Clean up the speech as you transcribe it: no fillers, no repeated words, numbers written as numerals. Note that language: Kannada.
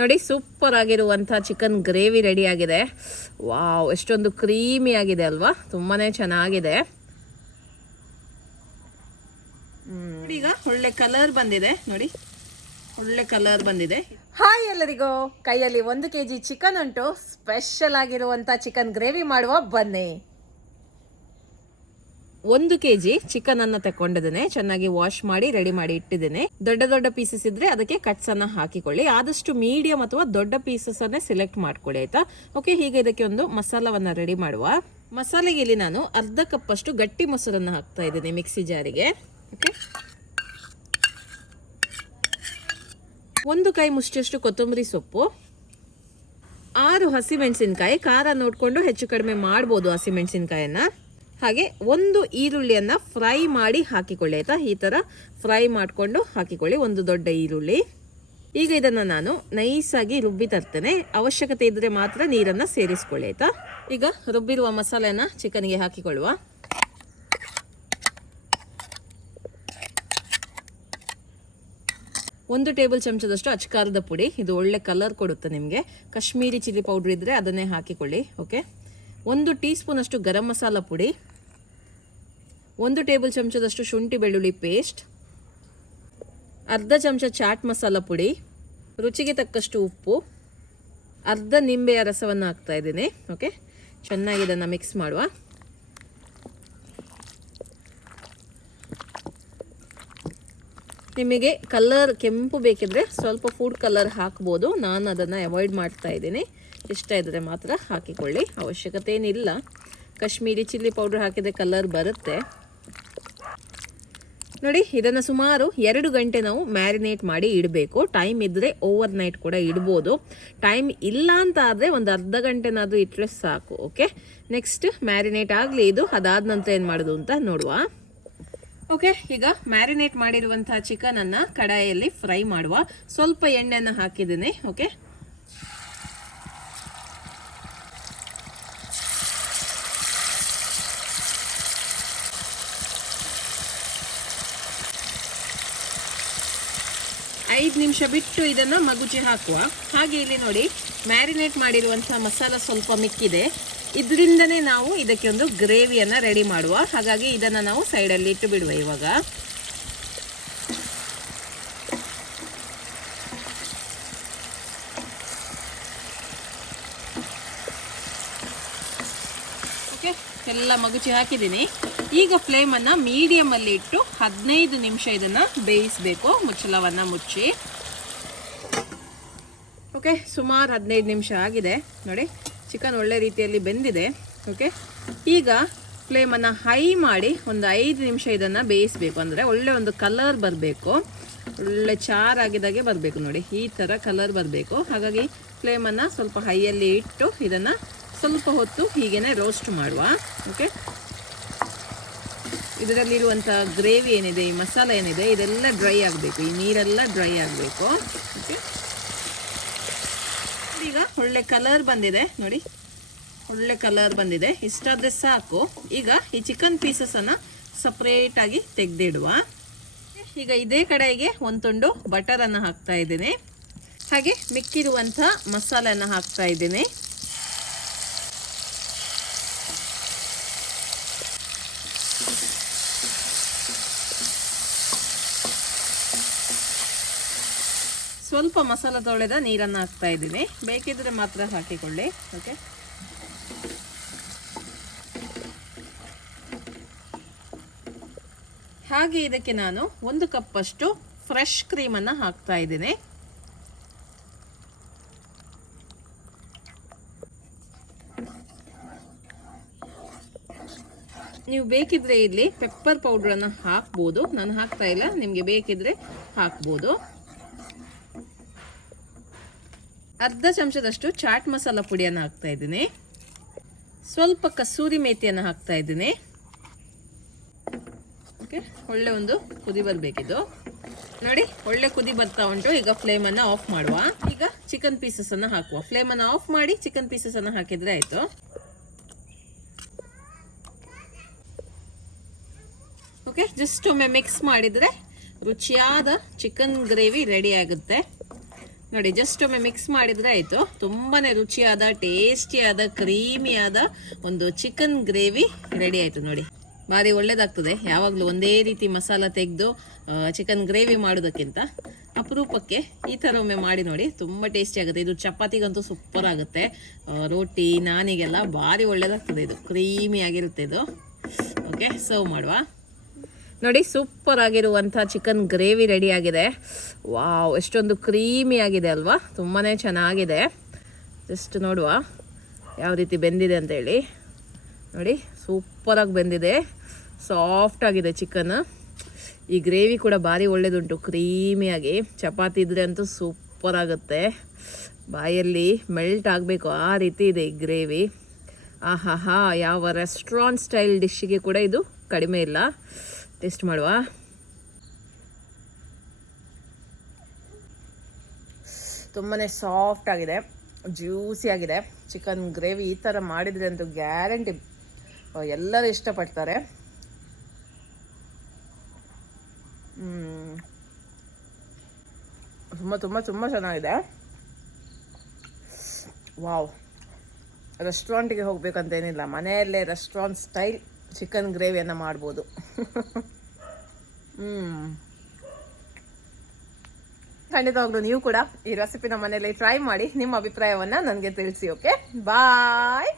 ನೋಡಿ, ಸೂಪರ್ ಆಗಿರುವಂಥ ಚಿಕನ್ ಗ್ರೇವಿ ರೆಡಿ ಆಗಿದೆ. ವಾವ್, ಎಷ್ಟೊಂದು ಕ್ರೀಮಿ ಆಗಿದೆ ಅಲ್ವಾ, ತುಂಬಾ ಚೆನ್ನಾಗಿದೆ. ಈಗ ಒಳ್ಳೆ ಕಲರ್ ಬಂದಿದೆ ನೋಡಿ, ಒಳ್ಳೆ ಕಲರ್ ಬಂದಿದೆ. ಹಾಯ್ ಎಲ್ಲರಿಗೂ, ಕೈಯಲ್ಲಿ 1 kg ಚಿಕನ್ ಉಂಟು. ಸ್ಪೆಷಲ್ ಆಗಿರುವಂಥ ಚಿಕನ್ ಗ್ರೇವಿ ಮಾಡುವ ಬನ್ನಿ. 1 kg ಚಿಕನ್ ಅನ್ನ ತಕೊಂಡಿದ್ದೇನೆ. ಚೆನ್ನಾಗಿ ವಾಶ್ ಮಾಡಿ ರೆಡಿ ಮಾಡಿ ಇಟ್ಟಿದ್ದೇನೆ. ದೊಡ್ಡ ದೊಡ್ಡ ಪೀಸಸ್ ಇದ್ರೆ ಅದಕ್ಕೆ ಕಟ್ಸ್ ಅನ್ನ ಹಾಕಿಕೊಳ್ಳಿ. ಆದಷ್ಟು ಮೀಡಿಯಂ ಅಥವಾ ದೊಡ್ಡ ಪೀಸಸ್ ಅನ್ನೇ ಸೆಲೆಕ್ಟ್ ಮಾಡ್ಕೊಳ್ಳಿ, ಆಯ್ತಾ. ಓಕೆ, ಹೀಗೆ ಇದಕ್ಕೆ ಒಂದು ಮಸಾಲವನ್ನ ರೆಡಿ ಮಾಡುವ. ಮಸಾಲೆಗೆ ಇಲ್ಲಿ ನಾನು ಅರ್ಧ ಕಪ್ ಅಷ್ಟು ಗಟ್ಟಿ ಮೊಸರನ್ನ ಹಾಕ್ತಾ ಇದ್ದೇನೆ ಮಿಕ್ಸಿ ಜಾರಿಗೆ. ಓಕೆ, 1 ಕೈ ಮುಷ್ಟಿಯಷ್ಟು ಕೊತ್ತಂಬರಿ ಸೊಪ್ಪು, 6 ಹಸಿಮೆಣಸಿನಕಾಯಿ. ಖಾರ ನೋಡ್ಕೊಂಡು ಹೆಚ್ಚು ಕಡಿಮೆ ಮಾಡ್ಬೋದು ಹಸಿಮೆಣಸಿನಕಾಯನ್ನ. ಹಾಗೆ 1 ಈರುಳ್ಳಿಯನ್ನ ಫ್ರೈ ಮಾಡಿ ಹಾಕಿಕೊಳ್ಳಿ, ಆಯ್ತಾ. ಈ ತರ ಫ್ರೈ ಮಾಡಿಕೊಂಡು ಹಾಕಿಕೊಳ್ಳಿ, 1 ದೊಡ್ಡ ಈರುಳ್ಳಿ. ಈಗ ಇದನ್ನ ನಾನು ನೈಸಾಗಿ ರುಬ್ಬಿ ತರ್ತೇನೆ. ಅವಶ್ಯಕತೆ ಇದ್ರೆ ಮಾತ್ರ ನೀರನ್ನ ಸೇರಿಸ್ಕೊಳ್ಳಿ, ಆಯ್ತಾ. ಈಗ ರುಬ್ಬಿರುವ ಮಸಾಲೆಯನ್ನ ಚಿಕನ್ಗೆ ಹಾಕಿಕೊಳ್ಳುವ. ಒಂದು ಟೇಬಲ್ ಚಮಚದಷ್ಟು ಅಚ್ಕಾರದ ಪುಡಿ, ಇದು ಒಳ್ಳೆ ಕಲರ್ ಕೊಡುತ್ತೆ ನಿಮಗೆ. ಕಾಶ್ಮೀರಿ ಚಿಲ್ಲಿ ಪೌಡರ್ ಇದ್ರೆ ಅದನ್ನೇ ಹಾಕಿಕೊಳ್ಳಿ. ಓಕೆ, 1 ಟೀ ಸ್ಪೂನ್ ಅಷ್ಟು ಗರಂ ಮಸಾಲ ಪುಡಿ, 1 ಟೇಬಲ್ ಚಮಚದಷ್ಟು ಶುಂಠಿ ಬೆಳ್ಳುಳ್ಳಿ ಪೇಸ್ಟ್, ಅರ್ಧ ಚಮಚ ಚಾಟ್ ಮಸಾಲ ಪುಡಿ, ರುಚಿಗೆ ತಕ್ಕಷ್ಟು ಉಪ್ಪು, ಅರ್ಧ ನಿಂಬೆಯ ರಸವನ್ನು ಹಾಕ್ತಾ ಇದ್ದೀನಿ. ಓಕೆ, ಚೆನ್ನಾಗಿ ಇದನ್ನು ಮಿಕ್ಸ್ ಮಾಡುವ. ನಿಮಗೆ ಕಲರ್ ಕೆಂಪು ಬೇಕಿದ್ರೆ ಸ್ವಲ್ಪ ಫುಡ್ ಕಲರ್ ಹಾಕ್ಬೋದು. ನಾನು ಅದನ್ನು ಅವಾಯ್ಡ್ ಮಾಡ್ತಾ ಇದ್ದೀನಿ. ಇಷ್ಟ ಇದ್ದರೆ ಮಾತ್ರ ಹಾಕಿಕೊಳ್ಳಿ, ಅವಶ್ಯಕತೆ ಏನಿಲ್ಲ. ಕಾಶ್ಮೀರಿ ಚಿಲ್ಲಿ ಪೌಡರ್ ಹಾಕಿದರೆ ಕಲರ್ ಬರುತ್ತೆ ನೋಡಿ. ಇದನ್ನು ಸುಮಾರು 2 ಗಂಟೆ ನಾವು ಮ್ಯಾರಿನೇಟ್ ಮಾಡಿ ಇಡಬೇಕು. ಟೈಮ್ ಇದ್ದರೆ ಓವರ್ ನೈಟ್ ಕೂಡ ಇಡ್ಬೋದು. ಟೈಮ್ ಇಲ್ಲ ಅಂತ ಆದರೆ ಒಂದು ಅರ್ಧ ಗಂಟೆನಾದರೂ ಇಟ್ಟರೆ ಸಾಕು. ಓಕೆ, ನೆಕ್ಸ್ಟ್ ಮ್ಯಾರಿನೇಟ್ ಆಗಲಿ ಇದು. ಅದಾದ ನಂತರ ಏನು ಮಾಡೋದು ಅಂತ ನೋಡುವ. ಓಕೆ, ಈಗ ಮ್ಯಾರಿನೇಟ್ ಮಾಡಿರುವಂತಹ ಚಿಕನ್ ಅನ್ನ ಕಡಾಯಿಯಲ್ಲಿ ಫ್ರೈ ಮಾಡುವ. ಸ್ವಲ್ಪ ಎಣ್ಣೆಯನ್ನು ಹಾಕಿದ್ದೀನಿ. ಓಕೆ, ಐದು ನಿಮಿಷ ಬಿಟ್ಟು ಇದನ್ನು ಮಗುಚಿ ಹಾಕುವ. ಹಾಗೆ ಇಲ್ಲಿ ನೋಡಿ, ಮ್ಯಾರಿನೇಟ್ ಮಾಡಿರುವಂತಹ ಮಸಾಲ ಸ್ವಲ್ಪ ಮಿಕ್ಕಿದೆ. ಇದರಿಂದನೇ ನಾವು ಇದಕ್ಕೆ ಒಂದು ಗ್ರೇವಿಯನ್ನು ರೆಡಿ ಮಾಡುವ. ಹಾಗಾಗಿ ಇದನ್ನು ನಾವು ಸೈಡಲ್ಲಿ ಇಟ್ಟು ಬಿಡುವ. ಇವಾಗ ಓಕೆ, ಎಲ್ಲ ಮಗುಚಿ ಹಾಕಿದ್ದೀನಿ. ಈಗ ಫ್ಲೇಮನ್ನು ಮೀಡಿಯಮಲ್ಲಿ ಇಟ್ಟು 15 ನಿಮಿಷ ಇದನ್ನು ಬೇಯಿಸಬೇಕು, ಮುಚ್ಚಳವನ್ನು ಮುಚ್ಚಿ. ಓಕೆ, ಸುಮಾರು 15 ನಿಮಿಷ ಆಗಿದೆ ನೋಡಿ. ಚಿಕನ್ ಒಳ್ಳೆ ರೀತಿಯಲ್ಲಿ ಬೆಂದಿದೆ. ಓಕೆ, ಈಗ ಫ್ಲೇಮನ್ನು ಹೈ ಮಾಡಿ ಒಂದು 5 ನಿಮಿಷ ಇದನ್ನು ಬೇಯಿಸಬೇಕು. ಅಂದರೆ ಒಳ್ಳೆ ಒಂದು ಕಲರ್ ಬರಬೇಕು, ಒಳ್ಳೆ ಚಾರಾಗಿದ್ದಾಗೆ ಬರಬೇಕು ನೋಡಿ. ಈ ಥರ ಕಲರ್ ಬರಬೇಕು. ಹಾಗಾಗಿ ಫ್ಲೇಮನ್ನು ಸ್ವಲ್ಪ ಹೈಯಲ್ಲಿ ಇಟ್ಟು ಇದನ್ನು ಸ್ವಲ್ಪ ಹೊತ್ತು ಹೀಗೇ ರೋಸ್ಟ್ ಮಾಡುವ. ಓಕೆ, ಇದರಲ್ಲಿರುವಂಥ ಗ್ರೇವಿ ಏನಿದೆ, ಈ ಮಸಾಲ ಏನಿದೆ, ಇದೆಲ್ಲ ಡ್ರೈ ಆಗಬೇಕು. ಈ ನೀರೆಲ್ಲ ಡ್ರೈ ಆಗಬೇಕು. ಓಕೆ, ಈಗ ಒಳ್ಳೆ ಕಲರ್ ಬಂದಿದೆ ನೋಡಿ, ಒಳ್ಳೆ ಕಲರ್ ಬಂದಿದೆ. ಇಷ್ಟಾದರೆ ಸಾಕು. ಈಗ ಈ ಚಿಕನ್ ಪೀಸಸನ್ನು ಸಪ್ರೇಟಾಗಿ ತೆಗೆದಿಡುವ. ಈಗ ಇದೇ ಕಡೆಗೆ ಒಂದು ತುಂಡು ಬಟರನ್ನು ಹಾಕ್ತಾ ಇದ್ದೀನಿ. ಹಾಗೆ ಮಿಕ್ಕಿರುವಂಥ ಮಸಾಲೆಯನ್ನು ಹಾಕ್ತಾ ಇದ್ದೀನಿ. ಸ್ವಲ್ಪ ಮಸಾಲ ತೊಳೆದ ನೀರನ್ನು ಹಾಕ್ತಾ ಇದ್ದೀನಿ. ಬೇಕಿದ್ರೆ ಮಾತ್ರ ಹಾಕಿಕೊಳ್ಳಿ. ಓಕೆ, ಹಾಗೆ ಇದಕ್ಕೆ ನಾನು 1 ಕಪ್ ಅಷ್ಟು ಫ್ರೆಶ್ ಕ್ರೀಮನ್ನು ಹಾಕ್ತಾ ಇದ್ದೀನಿ. ನೀವು ಬೇಕಿದ್ರೆ ಇಲ್ಲಿ ಪೆಪ್ಪರ್ ಪೌಡ್ರನ್ನು ಹಾಕ್ಬೋದು. ನಾನು ಹಾಕ್ತಾ ಇಲ್ಲ, ನಿಮಗೆ ಬೇಕಿದ್ರೆ ಹಾಕ್ಬೋದು. ಅರ್ಧ ಚಮಚದಷ್ಟು ಚಾಟ್ ಮಸಾಲ ಪುಡಿಯನ್ನು ಹಾಕ್ತಾ ಇದ್ದೀನಿ. ಸ್ವಲ್ಪ ಕಸೂರಿ ಮೇಥಿಯನ್ನು ಹಾಕ್ತಾ ಇದ್ದೀನಿ. ಓಕೆ, ಒಳ್ಳೆ ಒಂದು ಕುದಿ ಬರಬೇಕಿದು ನೋಡಿ. ಒಳ್ಳೆ ಕುದಿ ಬರ್ತಾ ಉಂಟು. ಈಗ ಫ್ಲೇಮನ್ನು ಆಫ್ ಮಾಡುವ. ಈಗ ಚಿಕನ್ ಪೀಸಸನ್ನು ಹಾಕುವ. ಫ್ಲೇಮನ್ನು ಆಫ್ ಮಾಡಿ ಚಿಕನ್ ಪೀಸಸನ್ನು ಹಾಕಿದರೆ ಆಯಿತು. ಓಕೆ, ಜಸ್ಟ್ ಒಮ್ಮೆ ಮಿಕ್ಸ್ ಮಾಡಿದರೆ ರುಚಿಯಾದ ಚಿಕನ್ ಗ್ರೇವಿ ರೆಡಿ ಆಗುತ್ತೆ. ನೋಡಿ ಜಸ್ಟ್ ಒಮ್ಮೆ ಮಿಕ್ಸ್ ಮಾಡಿದರೆ ಆಯಿತು. ತುಂಬಾ ರುಚಿಯಾದ ಟೇಸ್ಟಿಯಾದ ಕ್ರೀಮಿಯಾದ ಒಂದು ಚಿಕನ್ ಗ್ರೇವಿ ರೆಡಿ ಆಯಿತು ನೋಡಿ. ಭಾರಿ ಒಳ್ಳೇದಾಗ್ತದೆ ಯಾವಾಗಲೂ ಒಂದೇ ರೀತಿ ಮಸಾಲ ತೆಗೆದು ಚಿಕನ್ ಗ್ರೇವಿ ಮಾಡೋದಕ್ಕಿಂತ ಅಪರೂಪಕ್ಕೆ ಈ ಥರ ಒಮ್ಮೆ ಮಾಡಿ ನೋಡಿ, ತುಂಬ ಟೇಸ್ಟಿ ಆಗುತ್ತೆ. ಇದು ಚಪಾತಿಗಂತೂ ಸೂಪರ್ ಆಗುತ್ತೆ, ರೋಟಿ ನಾನಿಗೆಲ್ಲ ಭಾರಿ ಒಳ್ಳೇದಾಗ್ತದೆ. ಇದು ಕ್ರೀಮಿ ಆಗಿರುತ್ತೆ ಇದು. ಓಕೆ, ಸರ್ವ್ ಮಾಡುವ. ನೋಡಿ ಸೂಪರ್ ಆಗಿರುವಂಥ ಚಿಕನ್ ಗ್ರೇವಿ ರೆಡಿ ಆಗಿದೆ. ವಾವ್, ಎಷ್ಟೊಂದು ಕ್ರೀಮಿ ಆಗಿದೆ ಅಲ್ವಾ, ತುಂಬಾ ಚೆನ್ನಾಗಿದೆ. ಜಸ್ಟ್ ನೋಡುವ ಯಾವ ರೀತಿ ಬೆಂದಿದೆ ಅಂತೇಳಿ. ನೋಡಿ ಸೂಪರಾಗಿ ಬೆಂದಿದೆ, ಸಾಫ್ಟ್ ಆಗಿದೆ ಚಿಕನ್. ಈ ಗ್ರೇವಿ ಕೂಡ ಭಾರಿ ಒಳ್ಳೆಯದುಂಟು, ಕ್ರೀಮಿಯಾಗಿ. ಚಪಾತಿ ಇದ್ರೆ ಅಂತೂ ಸೂಪರ್ ಆಗುತ್ತೆ, ಬಾಯಲ್ಲಿ ಮೆಲ್ಟ್ ಆಗಬೇಕು ಆ ರೀತಿ ಇದೆ ಈ ಗ್ರೇವಿ. ಆಹಾ, ಯಾವ ರೆಸ್ಟೋರೆಂಟ್ ಸ್ಟೈಲ್ ಡಿಶ್ಶಿಗೆ ಕೂಡ ಇದು ಕಡಿಮೆ ಇಲ್ಲ. ಟೇಸ್ಟ್ ಮಾಡುವ. ತುಂಬಾ ಸಾಫ್ಟ್ ಆಗಿದೆ, ಜ್ಯೂಸಿ ಆಗಿದೆ ಚಿಕನ್ ಗ್ರೇವಿ. ಈ ಥರ ಮಾಡಿದರೆ ಅಂತೂ ಗ್ಯಾರಂಟಿ ಎಲ್ಲರೂ ಇಷ್ಟಪಡ್ತಾರೆ. ತುಂಬ ತುಂಬ ತುಂಬ ಚೆನ್ನಾಗಿದೆ. ವಾವ್, ರೆಸ್ಟೋರೆಂಟಿಗೆ ಹೋಗ್ಬೇಕಂತೇನಿಲ್ಲ, ಮನೆಯಲ್ಲೇ ರೆಸ್ಟೋರೆಂಟ್ ಸ್ಟೈಲ್ ಚಿಕನ್ ಗ್ರೇವಿಯನ್ನು ಮಾಡ್ಬೋದು. ಖಂಡಿತವಾಗ್ಲೂ ನೀವು ಕೂಡ ಈ ರೆಸಿಪಿನ ಮನೆಯಲ್ಲಿ ಟ್ರೈ ಮಾಡಿ ನಿಮ್ಮ ಅಭಿಪ್ರಾಯವನ್ನು ನನಗೆ ತಿಳಿಸಿ. ಓಕೆ, ಬಾಯ್.